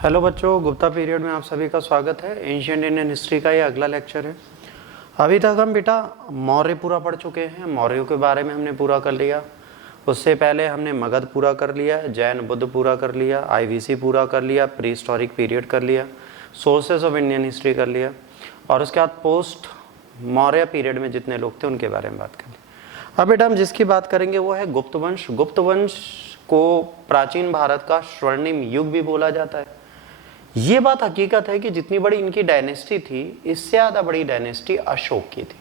Hello बच्चों, Gupta period में आप सभी का स्वागत है। एंशिएंट इंडियन हिस्ट्री का ये अगला लेक्चर है। अभी तक हम बेटा मौर्य पूरा पढ़ चुके हैं। मौर्यों के बारे में हमने पूरा कर लिया। उससे पहले हमने मगध पूरा कर लिया, जैन बुद्ध पूरा कर लिया, आईवीसी पूरा कर लिया, प्री हिस्टोरिक पीरियड कर लिया, सोर्सेज ऑफ इंडियन हिस्ट्री कर लिया, और उसके बाद पोस्ट मौर्य पीरियड में जितने लोग थे उनके बारे में बात कर ली। अब बेटा हम जिसकी बात करेंगे वो है गुप्त वंश। गुप्त वंश को प्राचीन भारत का स्वर्णिम युग भी बोला जाता है। ये बात हकीकत है कि जितनी बड़ी इनकी डायनेस्टी थी, इससे ज़्यादा बड़ी डायनेस्टी अशोक की थी।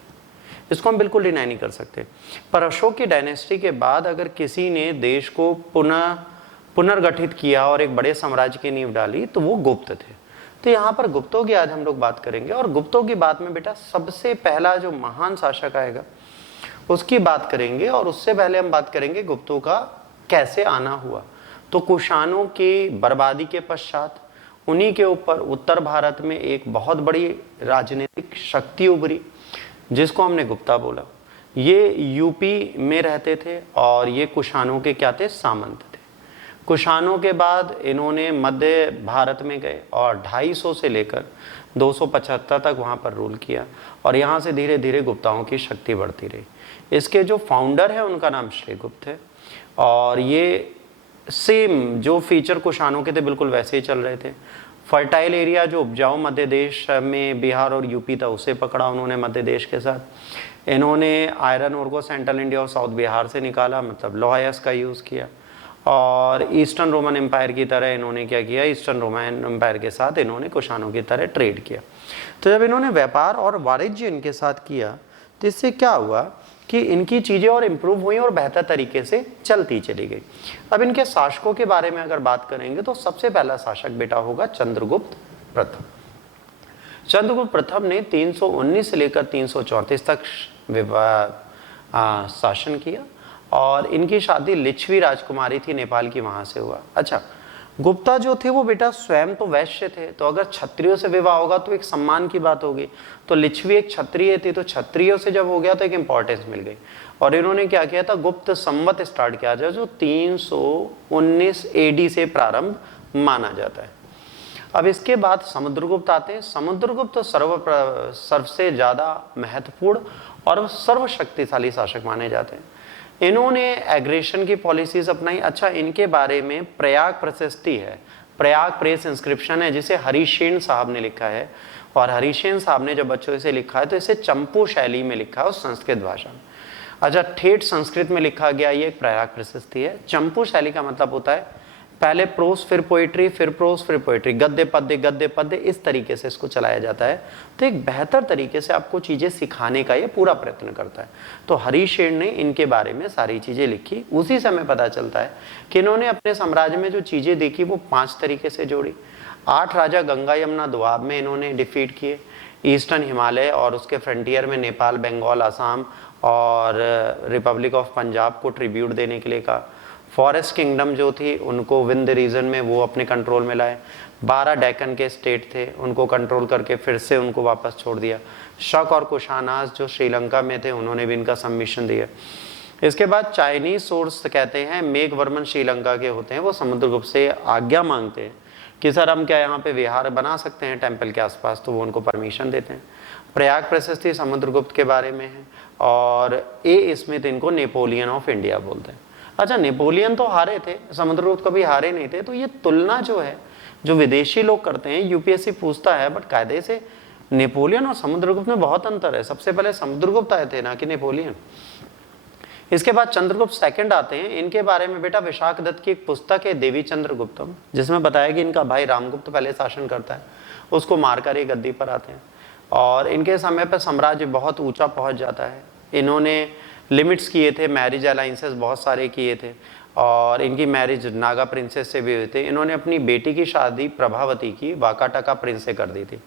इसको हम बिल्कुल डिनाई नहीं कर सकते। पर अशोक की डायनेस्टी के बाद अगर किसी ने देश को पुनर्गठित किया और एक बड़े साम्राज्य की नींव डाली तो वो गुप्त थे। तो यहाँ पर गुप्तों की आज हम लोग बात करेंगे। और गुप्तों की बात में बेटा सबसे पहला जो महान शासक आएगा उसकी बात करेंगे। और उससे पहले हम बात करेंगे गुप्तों का कैसे आना हुआ। तो कुषाणों की बर्बादी के पश्चात उन्हीं के ऊपर उत्तर भारत में एक बहुत बड़ी राजनीतिक शक्ति उभरी जिसको हमने गुप्ता बोला। ये यूपी में रहते थे और ये कुषाणों के क्या थे? सामंत थे। कुषाणों के बाद इन्होंने मध्य भारत में गए और 250 से लेकर 275 तक वहाँ पर रूल किया। और यहाँ से धीरे धीरे गुप्ताओं की शक्ति बढ़ती रही। इसके जो फाउंडर है उनका नाम श्रीगुप्त है। और ये सेम जो फीचर कुषाणों के थे बिल्कुल वैसे ही चल रहे थे। फर्टाइल एरिया जो उपजाऊ मध्य देश में बिहार और यूपी था उसे पकड़ा उन्होंने मध्य देश के साथ। इन्होंने आयरन ओर को सेंट्रल इंडिया और साउथ बिहार से निकाला, मतलब लोहायस का यूज़ किया। और ईस्टर्न रोमन एम्पायर की तरह इन्होंने क्या किया? ईस्टर्न रोमन एम्पायर के साथ इन्होंने कुषाणों की तरह ट्रेड किया। तो जब इन्होंने व्यापार और वाणिज्य इनके साथ किया तो इससे क्या हुआ कि इनकी चीज़ें और इम्प्रूव हुई और बेहतर तरीके से चलती चली गई। अब इनके शासकों के बारे में अगर बात करेंगे तो सबसे पहला शासक बेटा होगा चंद्रगुप्त प्रथम। चंद्रगुप्त प्रथम ने 319 से लेकर 334 तक शासन किया। और इनकी शादी लिच्छवी राजकुमारी थी नेपाल की, वहां से हुआ। अच्छा, गुप्ता जो थे वो बेटा स्वयं तो वैश्य थे, तो अगर क्षत्रियों से विवाह होगा तो एक सम्मान की बात होगी। तो लिच्छवी एक क्षत्रिय थी, तो क्षत्रियों से जब हो गया तो एक इंपॉर्टेंस मिल गई। और इन्होंने क्या किया था? गुप्त संवत स्टार्ट किया जो 319 एडी से प्रारंभ माना जाता है। अब इसके बाद समुद्रगुप्त आते हैं। समुद्रगुप्त सबसे ज्यादा महत्वपूर्ण और सर्वशक्तिशाली शासक माने जाते हैं। इन्होंने एग्रेशन की पॉलिसीज अपनाई। अच्छा, इनके बारे में प्रयाग प्रशस्ति है, प्रयाग प्रेस इंस्क्रिप्शन है जिसे हरिशेन साहब ने लिखा है। और हरिशेन साहब ने जब बच्चों से लिखा है तो इसे चंपू शैली में लिखा है और संस्कृत भाषा में। अच्छा, ठेठ संस्कृत में लिखा गया ये एक प्रयाग प्रशस्ति है। चंपू शैली का मतलब होता है पहले प्रोस फिर पोइट्री, फिर प्रोस फिर पोइट्री, गद्य पद्य, इस तरीके से इसको चलाया जाता है। तो एक बेहतर तरीके से आपको चीज़ें सिखाने का ये पूरा प्रयत्न करता है। तो हरिशेन ने इनके बारे में सारी चीज़ें लिखी। उसी से हमें पता चलता है कि इन्होंने अपने साम्राज्य में जो चीज़ें देखी वो 5 तरीके से जोड़ी। 8 राजा गंगा यमुना दोआब में इन्होंने डिफीट किए। ईस्टर्न हिमालय और उसके फ्रंटियर में नेपाल, बंगाल, असम और रिपब्लिक ऑफ पंजाब को ट्रिब्यूट देने के लिए कहा। फॉरेस्ट किंगडम जो थी उनको विंध्य रीजन में वो अपने कंट्रोल में लाए। 12 डेक्कन के स्टेट थे उनको कंट्रोल करके फिर से उनको वापस छोड़ दिया। शक और कुशानास जो श्रीलंका में थे उन्होंने भी इनका सबमिशन दिया। इसके बाद चाइनीज सोर्स कहते हैं, मेघवर्मन श्रीलंका के होते हैं, वो समुद्रगुप्त से आज्ञा मांगते हैं कि सर हम क्या यहाँ पे विहार बना सकते हैं टेम्पल के आसपास, तो वो उनको परमिशन देते हैं। प्रयाग प्रशस्ति समुद्रगुप्त के बारे में है। और ए स्मिथ इनको नेपोलियन ऑफ इंडिया बोलते हैं। अच्छा, नेपोलियन तो हारे थे, समुद्रगुप्त कभी हारे नहीं थे। तो ये तुलना जो है जो विदेशी लोग करते हैं, यूपीएससी पूछता है, बट कायदे से नेपोलियन और समुद्रगुप्त में बहुत अंतर है। सबसे पहले समुद्रगुप्त आए थे ना कि नेपोलियन। इसके बाद चंद्रगुप्त सेकंड आते हैं। इनके बारे में बेटा विशाख दत्त की एक पुस्तक है देवी चंद्रगुप्तम, जिसमें बताया कि इनका भाई रामगुप्त पहले शासन करता है, उसको मारकर ये गद्दी पर आते हैं। और इनके समय पर साम्राज्य बहुत ऊंचा पहुंच जाता है। इन्होंने लिमिट्स किए थे, मैरिज अलाइंसेस बहुत सारे किए थे। और इनकी मैरिज नागा प्रिंसेस से भी हुई थी। इन्होंने अपनी बेटी की शादी प्रभावती की वाकाटका प्रिंस से कर दी थी।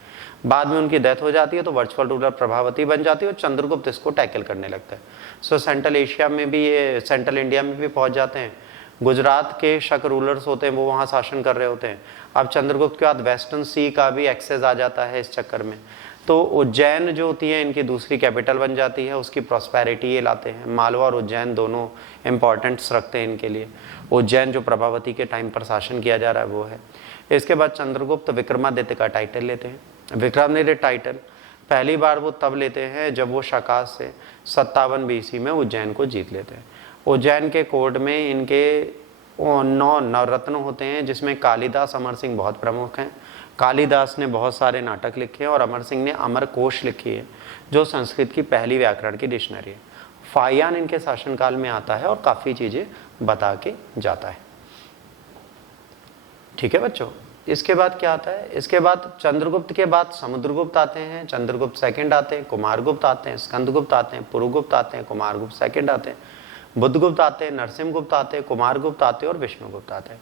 बाद में उनकी डेथ हो जाती है तो वर्चुअल रूलर प्रभावती बन जाती है और चंद्रगुप्त इसको टैकल करने लगता है। सो सेंट्रल एशिया में भी ये, सेंट्रल इंडिया में भी पहुंच जाते हैं। गुजरात के शक रूलर्स होते हैं वो वहाँ शासन कर रहे होते हैं। अब चंद्रगुप्त के बाद वेस्टर्न सी का भी एक्सेस आ जाता है इस चक्कर में। तो उज्जैन जो होती है इनकी दूसरी कैपिटल बन जाती है, उसकी प्रॉस्पेरिटी ये लाते हैं। मालवा और उज्जैन दोनों इंपॉर्टेंट्स रखते हैं इनके लिए। उज्जैन जो प्रभावती के टाइम पर शासन किया जा रहा है वो है। इसके बाद चंद्रगुप्त विक्रमादित्य का टाइटल लेते हैं। विक्रमादित्य टाइटल पहली बार वो तब लेते हैं जब वो शाका से 57 BC में उज्जैन को जीत लेते हैं। उज्जैन के कोर्ट में इनके 9 नवरत्न होते हैं, जिसमें कालिदास अमर सिंह बहुत प्रमुख हैं। कालिदास ने बहुत सारे नाटक लिखे हैं और अमर सिंह ने अमर कोश लिखी है, जो संस्कृत की पहली व्याकरण की डिक्शनरी है। फायान इनके शासनकाल में आता है और काफ़ी चीज़ें बता के जाता है। ठीक है बच्चों, इसके बाद क्या आता है? इसके बाद चंद्रगुप्त के बाद समुद्रगुप्त आते हैं, चंद्रगुप्त सेकंड आते हैं, कुमारगुप्त आते हैं, स्कंदगुप्त आते हैं, पुरुगुप्त आते हैं, कुमारगुप्त सेकंड आते हैं, बुद्धगुप्त आते हैं, नरसिंहगुप्त आते हैं, कुमारगुप्त आते हैं और विष्णुगुप्त आते हैं।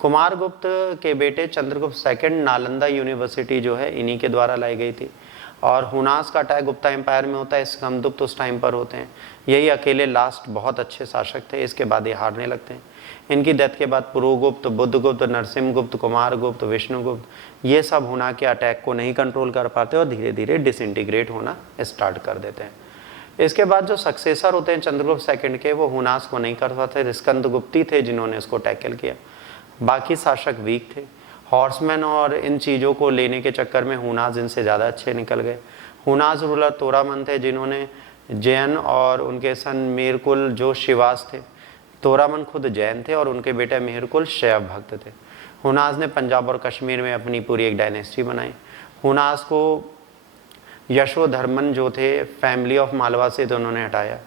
कुमारगुप्त के बेटे चंद्रगुप्त सेकंड नालंदा यूनिवर्सिटी जो है इन्हीं के द्वारा लाई गई थी। और हुनास का अटैक गुप्ता एम्पायर में होता है, स्कंदगुप्त उस टाइम पर होते हैं। यही अकेले लास्ट बहुत अच्छे शासक थे, इसके बाद ये हारने लगते हैं। इनकी डेथ के बाद पुरुगुप्त, बुद्धगुप्त, नरसिंहगुप्त, कुमारगुप्त, विष्णुगुप्त ये सब हुना के अटैक को नहीं कंट्रोल कर पाते और धीरे धीरे डिसइंटीग्रेट होना स्टार्ट कर देते हैं। इसके बाद जो सक्सेसर होते हैं चंद्रगुप्त सेकंड के, वो हुनास को नहीं कर पाते, स्कंदगुप्ती थे जिन्होंने इसको टैकल किया। बाकी शासक वीक थे। हॉर्समैन और इन चीज़ों को लेने के चक्कर में हुनास इनसे ज़्यादा अच्छे निकल गए। हुनास रूलर तोरामन थे जिन्होंने जैन और उनके सन मेहरकुल जो शिवास थे। तोरामन खुद जैन थे और उनके बेटे मेहरकुल शैव भक्त थे। हुनास ने पंजाब और कश्मीर में अपनी पूरी एक डायनेस्टी बनाई। हुनास को यशोधर्मन जो थे फैमिली ऑफ मालवा से तो उन्होंने हटाया।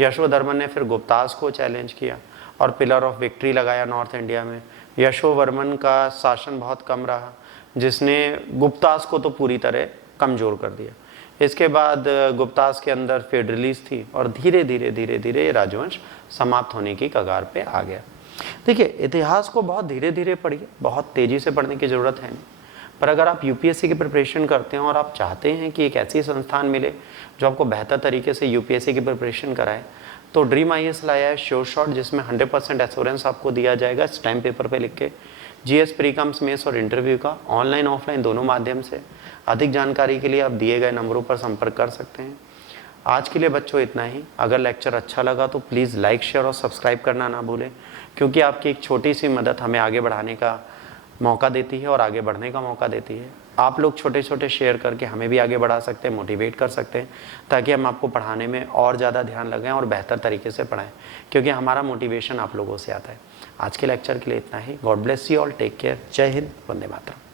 यशोधर्मन ने फिर गुप्तास को चैलेंज किया और पिलर ऑफ विक्ट्री लगाया नॉर्थ इंडिया में। यशोवर्मन का शासन बहुत कम रहा, जिसने गुप्तास को तो पूरी तरह कमज़ोर कर दिया। इसके बाद गुप्तास के अंदर फेडरलिस्ट थी और धीरे धीरे धीरे धीरे राजवंश समाप्त होने की कगार पे आ गया। देखिए, इतिहास को बहुत धीरे धीरे पढ़िए, बहुत तेज़ी से पढ़ने की ज़रूरत है नहीं। पर अगर आप यूपीएससी की प्रिपरेशन करते हैं और आप चाहते हैं कि एक ऐसी संस्थान मिले जो आपको बेहतर तरीके से यूपीएससी की प्रिपरेशन कराए, तो ड्रीम आईएएस लाया है श्योर शॉट, जिसमें 100% एश्योरेंस आपको दिया जाएगा स्टैम्प पेपर पे लिख के। जीएस प्रीकम्स मेंस और इंटरव्यू का ऑनलाइन ऑफलाइन दोनों माध्यम से। अधिक जानकारी के लिए आप दिए गए नंबरों पर संपर्क कर सकते हैं। आज के लिए बच्चों इतना ही। अगर लेक्चर अच्छा लगा तो प्लीज़ लाइक, शेयर और सब्सक्राइब करना ना भूलें, क्योंकि आपकी एक छोटी सी मदद हमें आगे बढ़ाने का मौका देती है और आगे बढ़ने का मौका देती है। आप लोग छोटे छोटे शेयर करके हमें भी आगे बढ़ा सकते हैं, मोटिवेट कर सकते हैं, ताकि हम आपको पढ़ाने में और ज़्यादा ध्यान लगाएं और बेहतर तरीके से पढ़ाएं, क्योंकि हमारा मोटिवेशन आप लोगों से आता है। आज के लेक्चर के लिए इतना ही। God bless you all, take care, Jai Hind, Vande Mataram.